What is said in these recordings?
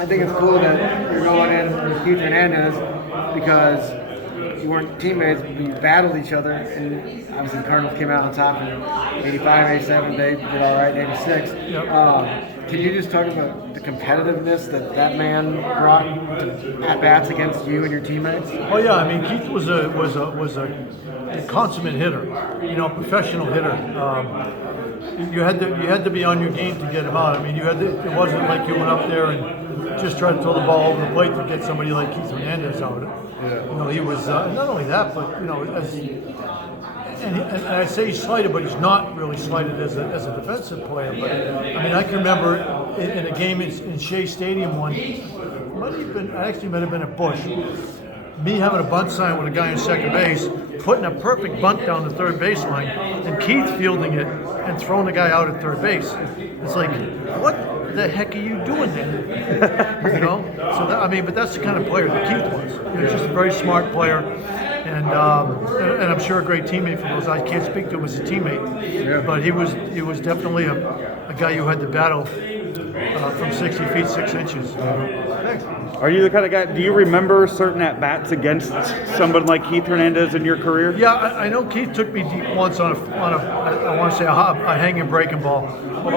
I think it's cool that you're going in with Keith Hernandez because you weren't teammates, but you battled each other, and obviously the Cardinals came out on top in 85, 87, they did all right in 86. Yep. Can you just talk about the competitiveness that man brought to at-bats against you and your teammates? Oh yeah, I mean Keith was a consummate hitter, professional hitter. You had to be on your game to get him out. I mean, it wasn't like you went up there and just tried to throw the ball over the plate to get somebody like Keith Hernandez out. Yeah. He was not only that, but and I say he's slighted, but he's not really slighted as a defensive player. But I mean, I can remember in a game in Shea Stadium might have been at Bush. Me having a bunt sign with a guy in second base, putting a perfect bunt down the third baseline, and Keith fielding it and throwing the guy out at third base. It's like, what the heck are you doing there? So but that's the kind of player that Keith was. He was just a very smart player, and I'm sure a great teammate for those. I can't speak to him as a teammate, but he was definitely a guy you had to battle from 60 feet 6 inches. Are you the kind of guy? Do you remember certain at bats against someone like Keith Hernandez in your career? Yeah, I know Keith took me deep once on I want to say a hanging breaking ball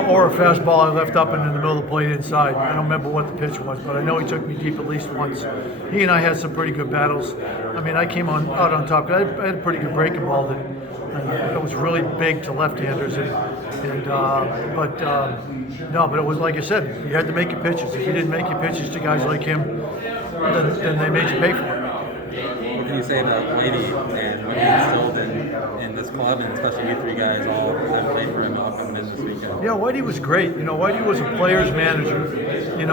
or a fastball I left up in the middle of the plate inside. I don't remember what the pitch was, but I know he took me deep at least once. He and I had some pretty good battles. I mean, I came out on top. I had a pretty good breaking ball that was really big to left-handers, but it was like I said, you had to make your pitches. If you didn't make your pitches to guys like him, then they made you pay for it. What can you say about Whitey and what he instilled in this club, and especially you three guys all that played for him all coming in this weekend? Yeah, Whitey was great. Whitey was a player's manager. And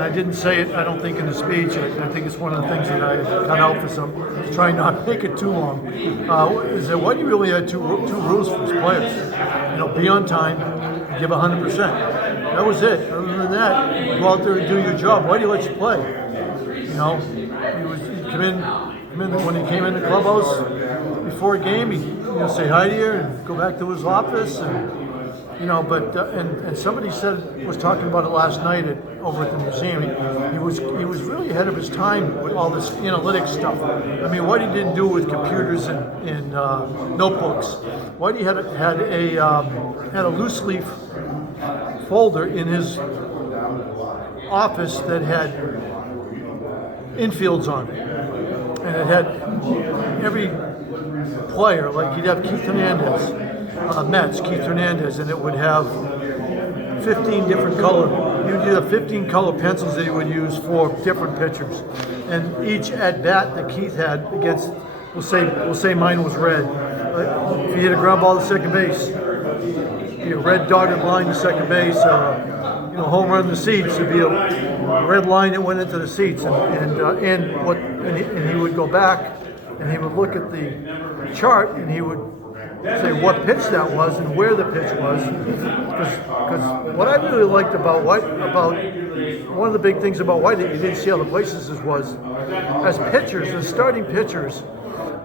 I didn't say it, I don't think, in the speech. I think it's one of the things that I cut out for some, trying not to make it too long, is that Whitey really had two rules for his players. Be on time, give 100%. That was it. Other than that, go out there and do your job. Whitey let you play. He'd come in when he came in the clubhouse before a game. He'd say hi to you and go back to his office. And somebody was talking about it last night over at the museum. He was really ahead of his time with all this analytics stuff. I mean, what he didn't do with computers and notebooks. Whitey had a loose leaf folder in his office that had infields on it, and it had every player. Like he'd have Keith Hernandez. Mets, Keith Hernandez, and it would have 15 different color. You'd have 15 color pencils that he would use for different pitchers, and each at bat that Keith had against, we'll say mine was red. If you hit a ground ball to second base, be a red dotted line to second base, home run to the seats. It'd be a red line that went into the seats, and he would go back and he would look at the chart and he would say what pitch that was and where the pitch was, because what I really liked about one of the big things about White that you didn't see other places was, as pitchers, as starting pitchers,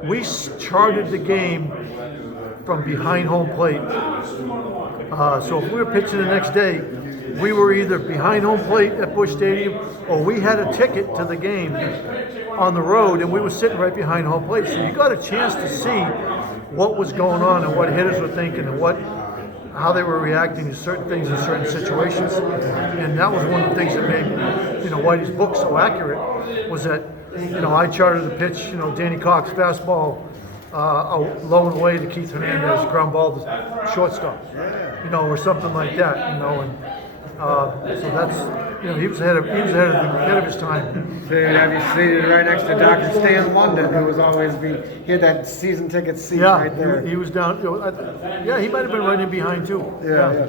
we charted the game from behind home plate. So if we were pitching the next day, we were either behind home plate at Busch Stadium or we had a ticket to the game on the road and we were sitting right behind home plate. So you got a chance to see what was going on and what hitters were thinking and how they were reacting to certain things in certain situations. And that was one of the things that made Whitey's book so accurate, was that I charted the pitch, Danny Cox fastball low and away to Keith Hernandez, ground ball to shortstop, or something like that, and so that's, he was ahead of his time. So you'd have you seated right next to Dr. Stan London, who was always he had that season ticket seat right there. He was down. He might have been right in behind too. Yeah.